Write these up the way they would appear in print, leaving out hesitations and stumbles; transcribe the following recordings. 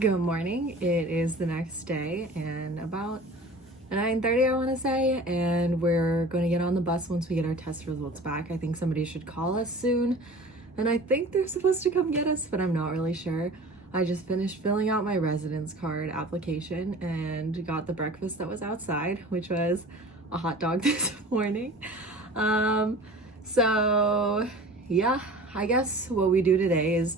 Good morning. It is the next day and about 9:30 I want to say, and we're going to get on the bus once we get our test results back. I think somebody should call us soon, and I think they're supposed to come get us, but I'm not really sure. I just finished filling out my residence card application and got the breakfast that was outside, which was a hot dog this morning. So yeah, I guess what we do today is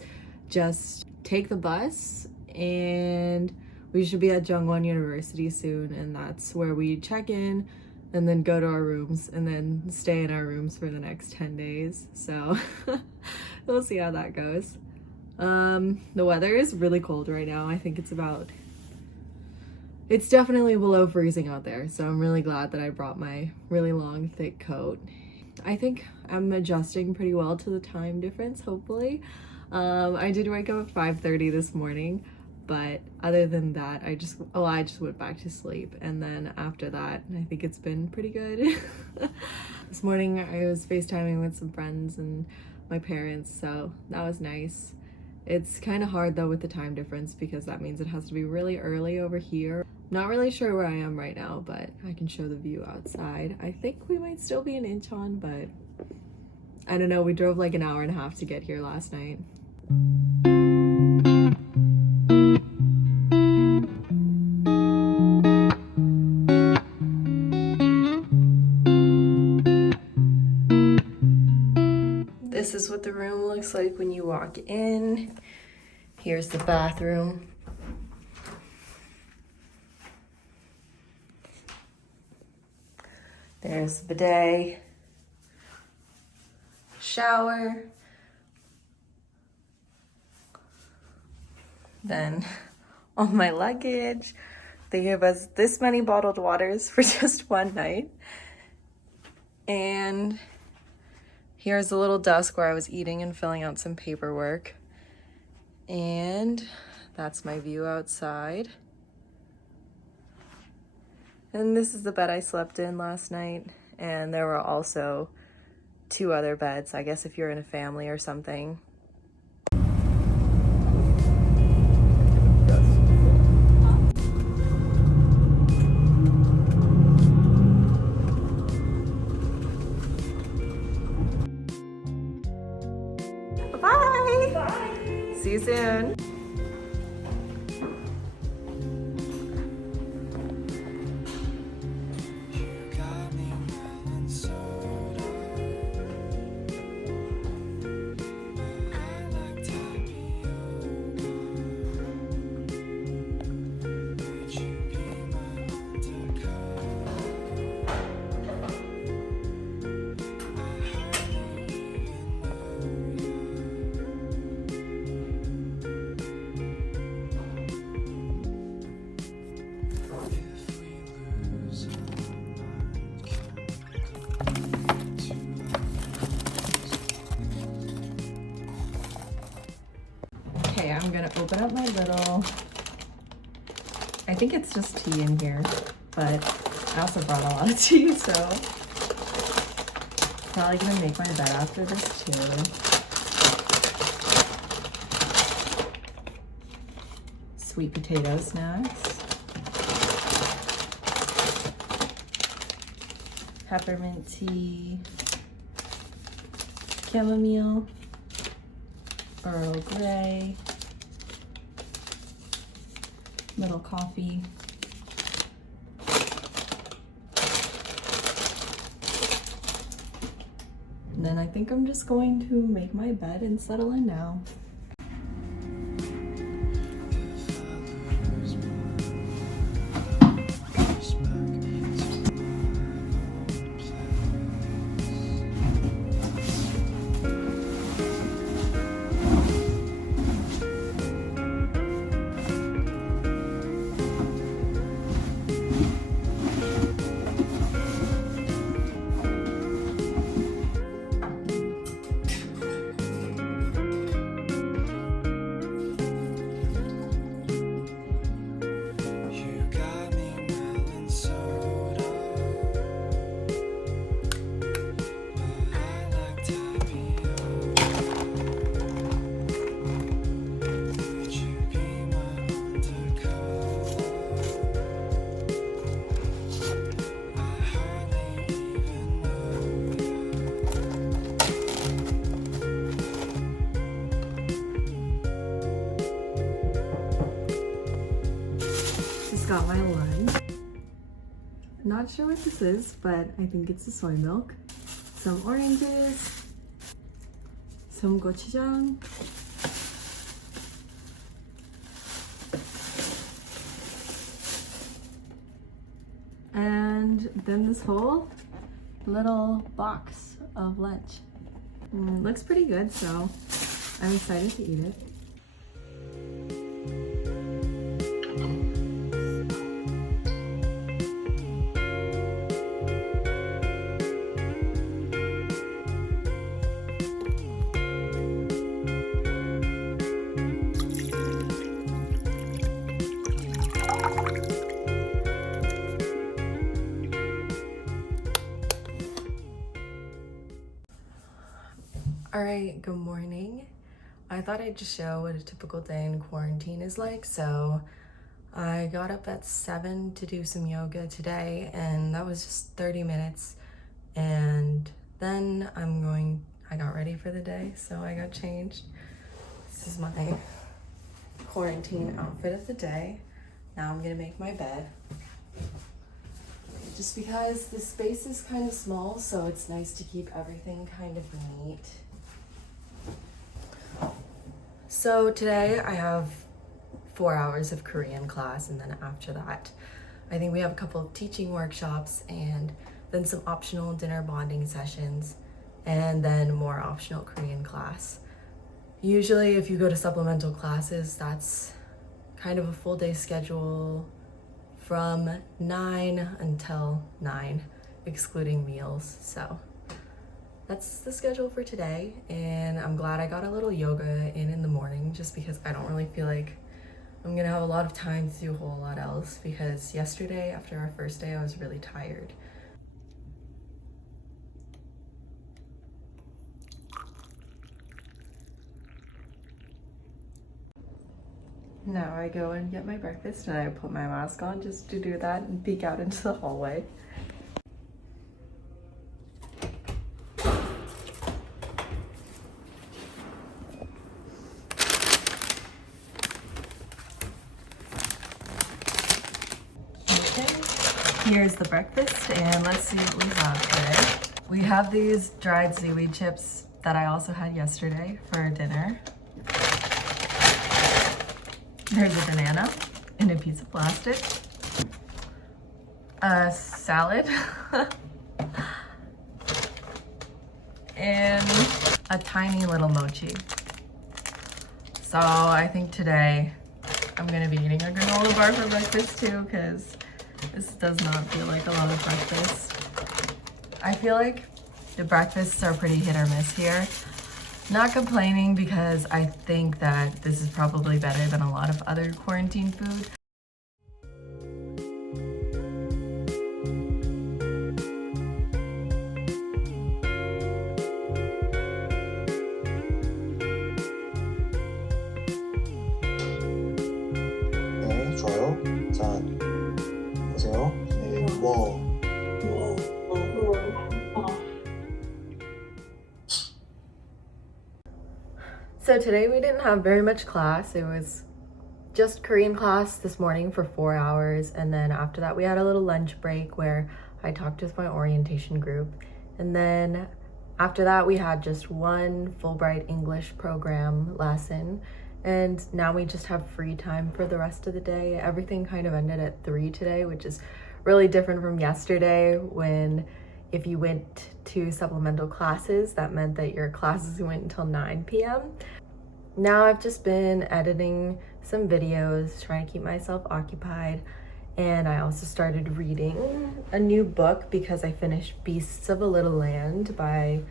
just take the bus, and we should be at Jungwon University soon, and that's where we check in and then go to our rooms and then stay in our rooms for the next 10 days. So we'll see how that goes. The weather is really cold right now. I think it's definitely below freezing out there, so I'm really glad that I brought my really long thick coat. I think I'm adjusting pretty well to the time difference, hopefully. I did wake up at 5:30 this morning, but other than that, I just went back to sleep, and then after that, I think it's been pretty good. This morning I was FaceTiming with some friends and my parents, so that was nice. It's kind of hard though with the time difference because that means it has to be really early over here. Not really sure where I am right now, but I can show the view outside. I think we might still be in Incheon, but I don't know. We drove like an hour and a half to get here last night. This is what the room looks like when you walk in. Here's the bathroom. There's the bidet, shower. Then all my luggage. They gave us this many bottled waters for just one night. And here's a little desk where I was eating and filling out some paperwork. And that's my view outside. And this is the bed I slept in last night. And there were also 2 other beds, I guess if you're in a family or something. Bye! Bye! See you soon! Okay, I'm gonna open up my little, I think it's just tea in here, but I also brought a lot of tea, so probably gonna make my bed after this too. Sweet potato snacks. Peppermint tea. Chamomile. Earl Grey. Little coffee. And then I think I'm just going to make my bed and settle in now. got my lunch. Not sure what this is, but I think it's the soy milk. Some oranges, some gochujang, and then this whole little box of lunch. Looks pretty good, so I'm excited to eat it. All right, good morning. I thought I'd just show what a typical day in quarantine is like. So I got up at 7 to do some yoga today, and that was just 30 minutes. And then I got ready for the day, so I got changed. This is my quarantine outfit of the day. Now I'm gonna make my bed. Just because the space is kind of small, so it's nice to keep everything kind of neat. So today I have 4 hours of Korean class, and then after that, I think we have a couple of teaching workshops and then some optional dinner bonding sessions, and then more optional Korean class. Usually if you go to supplemental classes, that's kind of a full day schedule from 9 until 9, excluding meals. So that's the schedule for today, and I'm glad I got a little yoga in the morning, just because I don't really feel like I'm gonna have a lot of time to do a whole lot else, because yesterday after our first day I was really tired. Now I go and get my breakfast, and I put my mask on just to do that and peek out into the hallway. Here's the breakfast, and let's see what we have today. We have these dried seaweed chips that I also had yesterday for dinner. There's a banana in a piece of plastic, a salad, and a tiny little mochi. So I think today I'm gonna be eating a granola bar for breakfast too, because this does not feel like a lot of breakfast. I feel like the breakfasts are pretty hit or miss here. Not complaining, because I think that this is probably better than a lot of other quarantine food. 네, 좋아요. 자, 보세요. 네, So today we didn't have very much class. It was just Korean class this morning for 4 hours, and then after that we had a little lunch break where I talked with my orientation group, and then after that we had just one Fulbright English program lesson, and now we just have free time for the rest of the day. Everything kind of ended at 3 today, which is really different from yesterday, when if you went to supplemental classes, that meant that your classes went until 9 p.m. Now I've just been editing some videos, trying to keep myself occupied, and I also started reading a new book because I finished Beasts of a Little Land by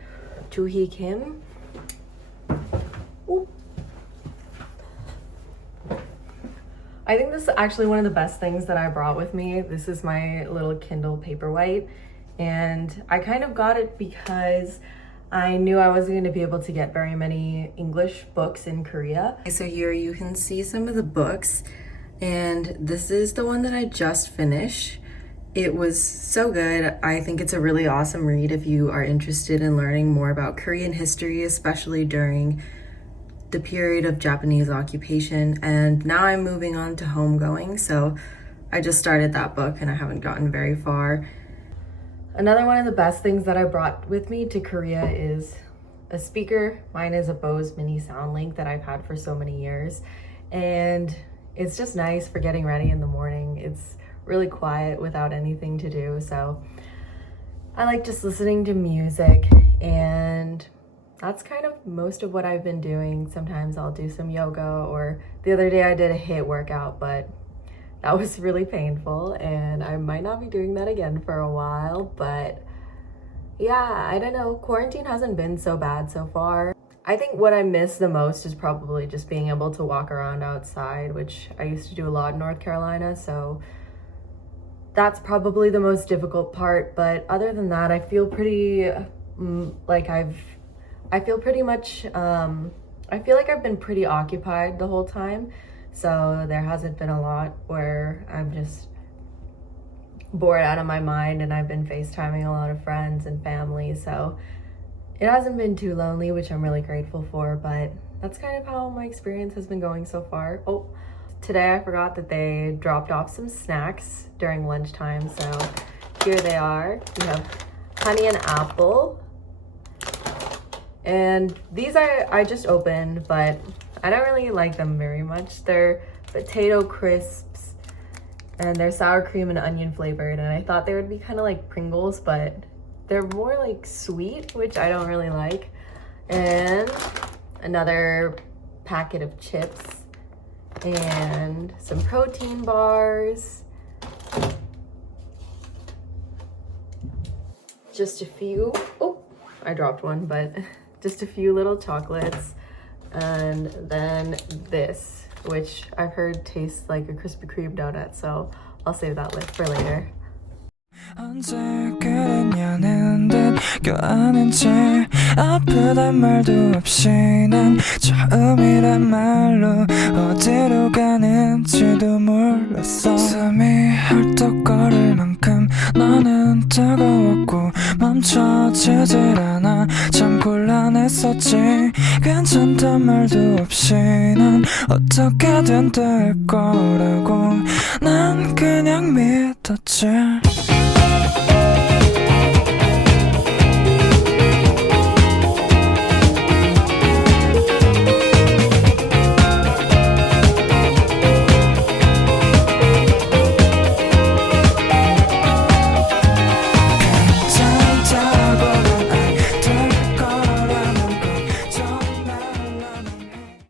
Joo-hee Kim. Ooh. I think this is actually one of the best things that I brought with me. This is my little Kindle Paperwhite, and I kind of got it because I knew I wasn't going to be able to get very many English books in Korea. So here you can see some of the books, and this is the one that I just finished. It was so good. I think it's a really awesome read if you are interested in learning more about Korean history, especially during the period of Japanese occupation. And now I'm moving on to homegoing, so I just started that book and I haven't gotten very far. Another one of the best things that I brought with me to Korea is a speaker. Mine is a Bose Mini SoundLink that I've had for so many years. And it's just nice for getting ready in the morning. It's really quiet without anything to do. So I like just listening to music, and that's kind of most of what I've been doing. Sometimes I'll do some yoga, or the other day I did a HIIT workout, but that was really painful and I might not be doing that again for a while. But yeah, I don't know. Quarantine hasn't been so bad so far. I think what I miss the most is probably just being able to walk around outside, which I used to do a lot in North Carolina. So that's probably the most difficult part. But other than that, I feel pretty like I feel like I've been pretty occupied the whole time. So there hasn't been a lot where I'm just bored out of my mind, and I've been FaceTiming a lot of friends and family. So it hasn't been too lonely, which I'm really grateful for, but that's kind of how my experience has been going so far. Oh, today I forgot that they dropped off some snacks during lunchtime, so here they are. We have honey and apple, and these I just opened, but I don't really like them very much. They're potato crisps, and they're sour cream and onion flavored, and I thought they would be kind of like Pringles, but they're more like sweet, which I don't really like. And another packet of chips and some protein bars. Just a few, oh, I dropped one, but just a few little chocolates. And then this, which I've heard tastes like a Krispy Kreme donut, so I'll save that for later. 언제 그랬냐는 듯 껴안은 채 아프단 말도 없이 난 처음이란 말로 어디로 가는지도 몰랐어. 숨이 헐떡거릴 만큼 너는 뜨거웠고 멈춰지질 않아. 참 곤란했었지. 괜찮단 말도 없이 난 어떻게든 될 거라고 난 그냥 믿었지.